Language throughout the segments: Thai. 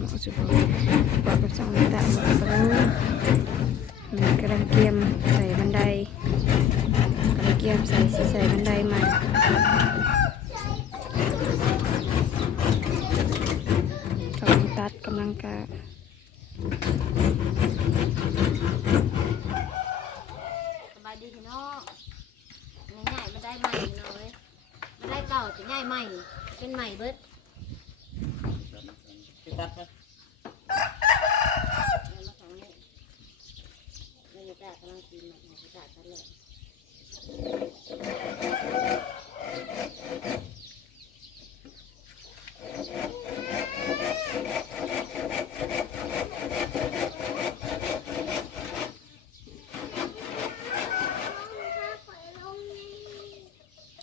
หมอสุภาพบอกกับสองตาบอกกับรู้มันกำลังเกียมใส่บันไดกำลังเกียมใส่สิใส่บันไดใหม่กำลังตัดกำลังกะสบายดีพี่น้องง่ายๆมันได้ใหม่น้อยมันได้เก่าแต่ง่ายใหม่เป็นใหม่เบิด ตัดนะแล้วมาครั้งนี้บรรยากาศกำลังกินบรรยากาศกันเลย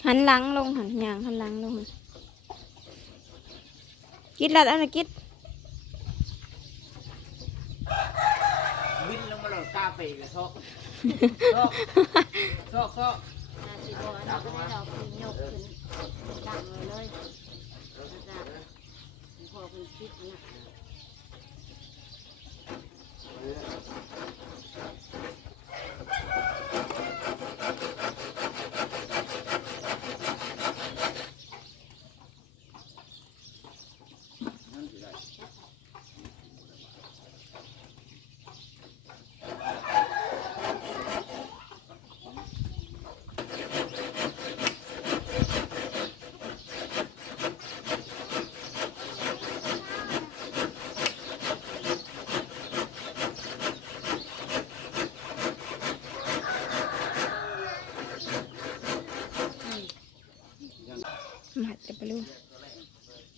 หันหลังลงหันยางหันหลังลงกิดลัดอะไรกิด วิ่งลงมาหลอดกา ไปเลยโซะโซะโซะโซะนาทีบอเราก็ได้เราคือยกขึ้นดังเลยเลยแล้วก็พอคุณคิดนะ มาจะไปรู้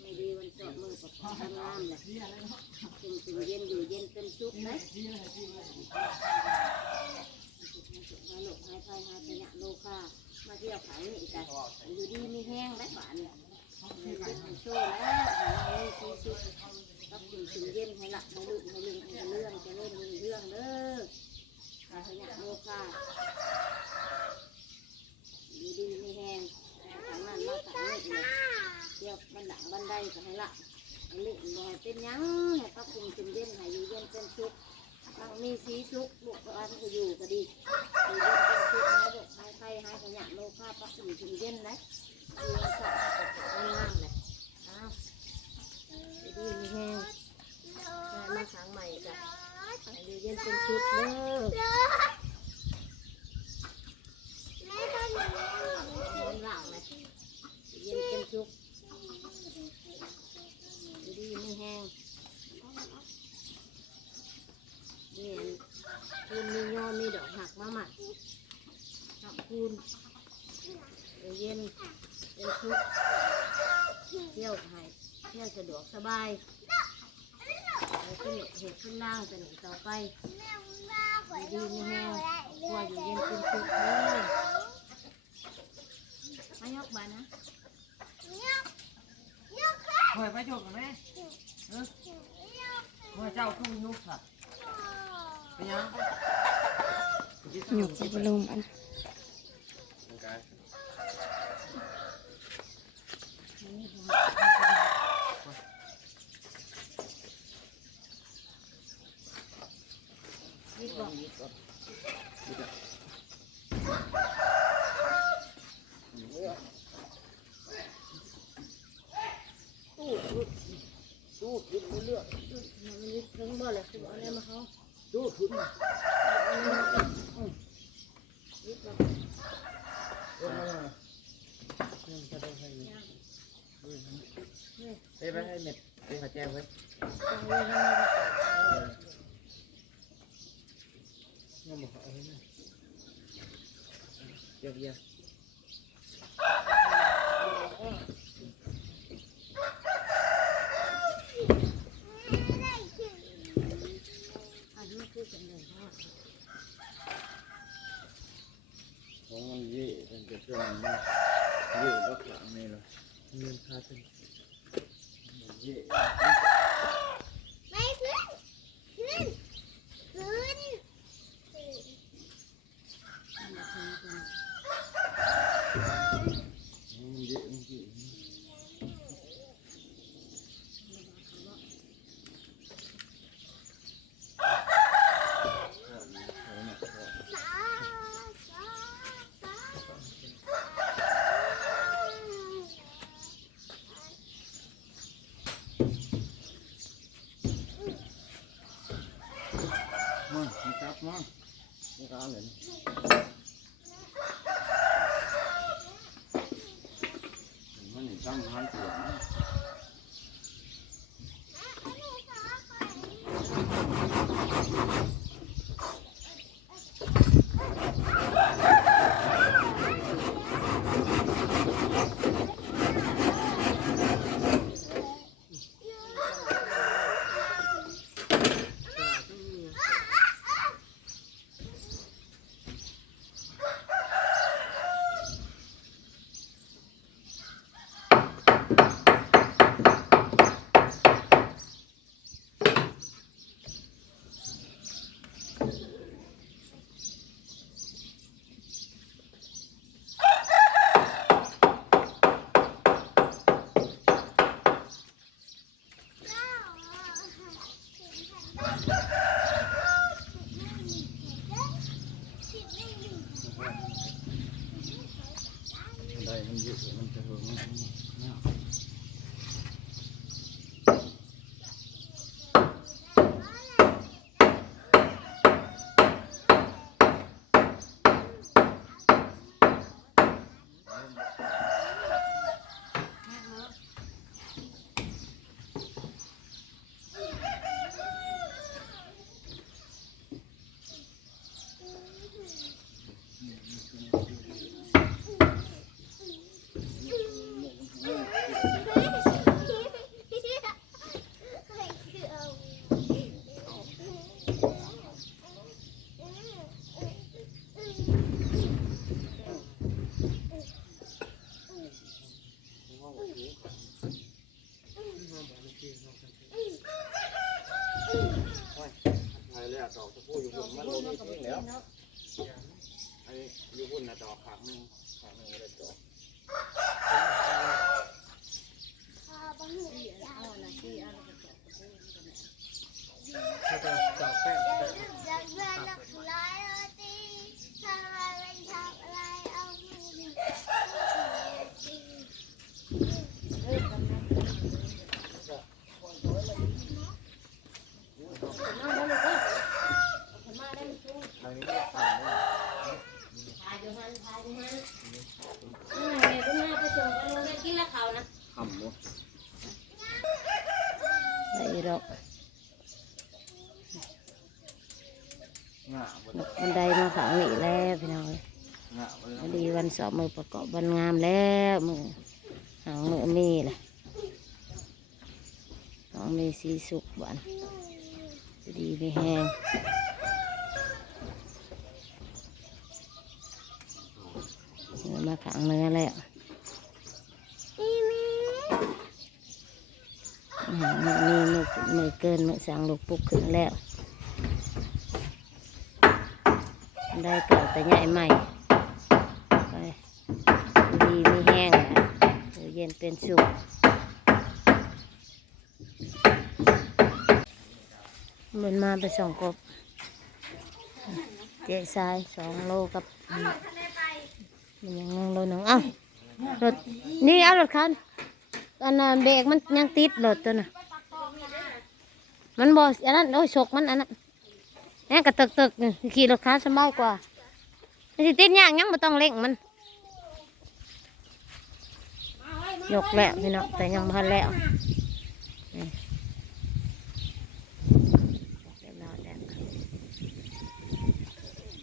ไม่ดีวันสอบมือกับ ทำงานแหละเป็นเป็นเย็นอยู่เย็นเป็นสุขนะหาโลกหายไฟหายขยะโลกามาเที่ยวขายนี่กันอยู่ดีมีแห้งและหวานเนี่ยเป็นโซ่แล้วเราซีสุขรับถึงถึงเย็นให้หลับให้ลึกให้ลึกให้เรื่องจะเล่นเรื่องเด้อหายขยะโลกาอยู่ดีมีแห้งทางนั้นมาขายนี่เลย เดี๋ยวบันหลังบันไดก็ให้ละให้เล่น บ่ให้เป็นหยังให้พักคุมเป็นเย็นให้อยู่เย็นเป็นสุขบางมีสีสุขบุกอันก็อยู่ก็ดีอยู่เย็นเป็นสุขนะบุกให้ไฟให้ขยะโลภะพักคุมเป็นเย็นนะอยู่สัตว์งามเลยอ้าวดีมีแห้งมาครั้งใหม่จ้ะอยู่เย็นเป็นสุขเด้อเย็นหลังเลยเย็นเป็นสุข ดีไม่แห้งนี่คูณมียอดมีด อกหักมาหมัดหักคูณเดี๋ยวเย็นเป็นชุกเที่ยวหายเที่ยวสะดวกสบายแล้วขึ้นเห็ดขึ้นล่างจะหนีต่อไปดีไม่แห้งกลัวอยู่เย็นเป็นชุกเลยมายกบานนะหอยไปจบกันไหมเออหอยเจ้าคือยุกสัตว์เป็นยัง หยกจะไปลงอันดีกว่าดูขึ้นเรื่อยมันมีถึงบ่เลยคือเอาอะไรมาเขาดูขึ้น ยึดมา เออจะได้ให้ ไปไปให้เม็ดไปหาแจ้งไว้จังเลยนะ น้ำหมกเอาไว้นะเดี๋ยวเดี๋ยว อันนี้คือจังเลยเนาะ ของมันเย่เป็นกระเพื่อมมันเย่บักหลังนี่เหรอเงินค่าเป็นเย่ ไม่ขึ้นขึ้นขึ้น มันเย่มันเย่ นี่ก็เลยมั นนี่ตั้งพันเสียง ได้มันเยอะมันจะเหิงเนี่ย ใช่เลยอะดอกตะพูอยู่บนมันโดนทิ้งแล้วไอ้อยู่บนน่ะดอกขางหนึงขางหนึงไม่ได้ดอก เอาอันนั้นที่เอาแล้วก็จบ เขาจะจอกแป้ง อย่าลืมอย่าเพื่อนรักหลายโรตีทำอะไรเป็นทำอะไรเอามือ เลิกกันนะเอามาได้เลยเอามาได้สู้ ทางนี้ก็ทางนี้ พายอยู่หันพายอยู่หันนี่ไงแม่ก็มาไปส่งกันโรงเรียนกินแล้วเขานะ ทำบ่ ได้ด อกงะบ่ดอกบันไดมาขังนี่แล้วพี่น้องเอ้ยงะบ่พอดีวันสอบมือประกอบวันงามแล้วมือหางมือมีแหละต้องมีสีสุกบันพอดีไม่แห้งเนื้อมาขังเนื้อแล้วหาง มือมีมือมือเกินมือสั่งลูกปุกขึ้นแล้วได้เกิดแต่ใหญ่ใหม่ไปดีไมีแห้งอะเย็นเป็นสุขมันมาไปสองกบ เจ๊ทรายสองโลกับมันยังนั่งโลหนึ่งเอ้ารถนี่เอารถคัน อันนั้นเบรกมันยังติดรถตัวน่ะ มันบออันนั้นโอ้ยฉกมันอันนั้นแหงกระตึกตึกขี่รถคันสบายกว่ามันติดยากยังไม่ต้องเร่งมันยกแล้วพี่น้องแต่ยังพันแล้ว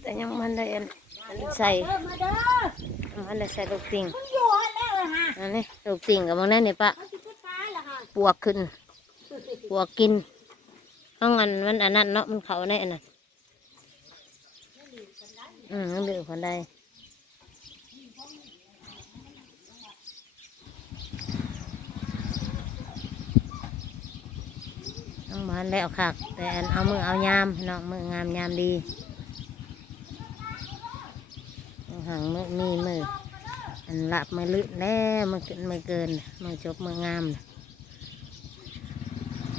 แต่ยังมันได้อันอันใส่มาเด้อมันได้ใส่ลูกติ่ง อยู่หันแล้วเหรอฮะอันนี้ลูกติ่งกับมันนั่นนี่ปะเขาสิพูดฟ้าเหรอฮะปวกขึ้น ปวกกินห้องอันมันอันนั้นเนาะมันเขาในอันนั้นอืมมันเหลือคนใดต้องมันแล้วค่ะแต่อันเอามือเอายามเนาะมืองามยามดีต้องหังมือมีมือ อันละมือลื่นแน่มือขึ้นมือเกินมือจบมืองาม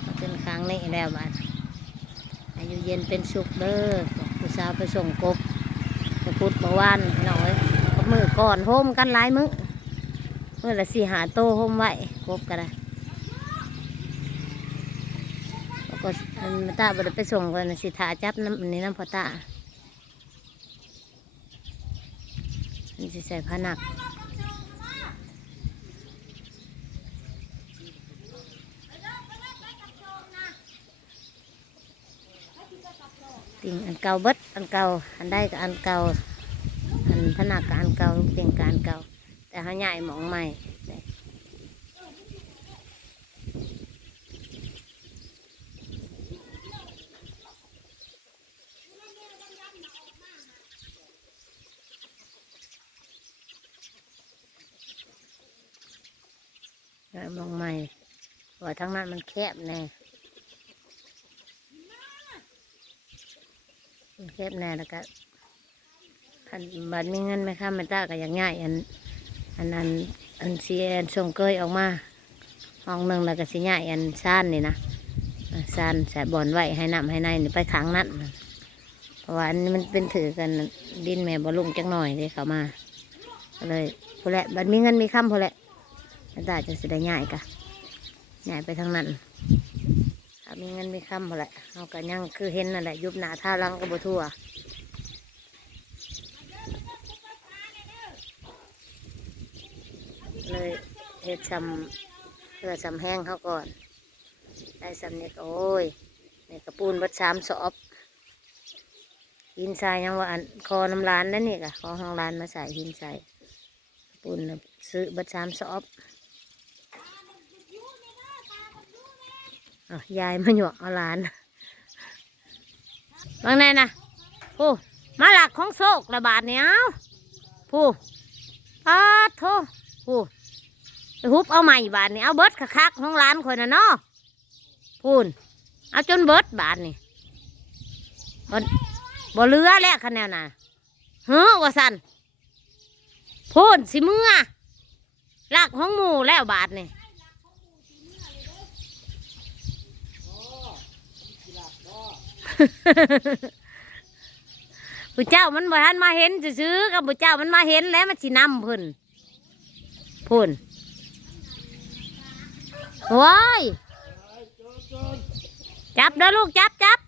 มาขึ้นครั้งนี้แล้วบ้านอายุเย็นเป็นสุขเด้อผู้สาวไปส่งกบไปพุดเมื่อวานหน่อยมือก่อนโฮมกันหลายมื้อมื่อละสี่หาโตโฮมไว้กบกันนะก็ตาบดไปส่งกันสิทาจับน้ำนี่น้ำพอตานี่ใส่ผ้าหนัก ติงอันเก่าเบิดอันเก่าอันได้กับอันเก่าอันผนักกับอันเก่าเตียงกับอันเก่าแต่เขาใหญ่หมองใหม่หญ่หมองใหม่ว่าทั้งนั้นมันแคบแน่ แคบแน่แล้วก็คันบัดมีเงินไหมคะมันตาก็อย่างง่ายอันอันอันอันเสียอันส่งเกยออกมาห้องหนึ่งแล้วก็สิง่ายอันซ่านนี่นะอ่าซ่านใส่บอลไว้ให้น้ำให้ในนี่ไปขังนั่นเพราะว่าอันนี้มันเป็นถือกันดินแม่บอลุงจักหน่อยเลยเขามาเลยพอแหละบัดมีเงินมีคำพอแหละมันตาจะสิได้ง่ายกะง่ายไปทางนั้น ถ้ามีเงินมีคำพอแหละเอากันยังคือเห็นนั่นแหละยุบหนาท่ารังกบทั่วเลยเฮ็ดซำเพื่อซำแห้งเขาก่อน ได้ซำเนี่ยโอ้ยเนี่ยกระปูนบัดสามสอบหินทรายยังว่าอันคอน้ำร้านนั่นนี่กะคอห้องร้านมาใส่หินทรายกระปูนน่ะซื้อบัดสามสอบ เอา ยายมาหยวกเอาหลานว่าไงนะผู้มาหลักของโศกระบาดเนี่ยเอาผู้ปาโทผู้ฮุบเอาใหม่บาทนี่เอาเบิดคักๆของร้านคนน่ะเนาะพูนเอาจนเบิดบาทนี่บ่บ่เหลือแล้วคะแนนน่ะเฮ้อว่าสันพูนสิเมื่อหลักของหมูแล้วบาทนี่ ผู้เจ้ามันบ่ทันมาเห็นซื้อๆกับผู้เจ้ามันมาเห็นแล้วมันสินำพุ่นพุ่นว้ยจับเด้อลูกจับจับ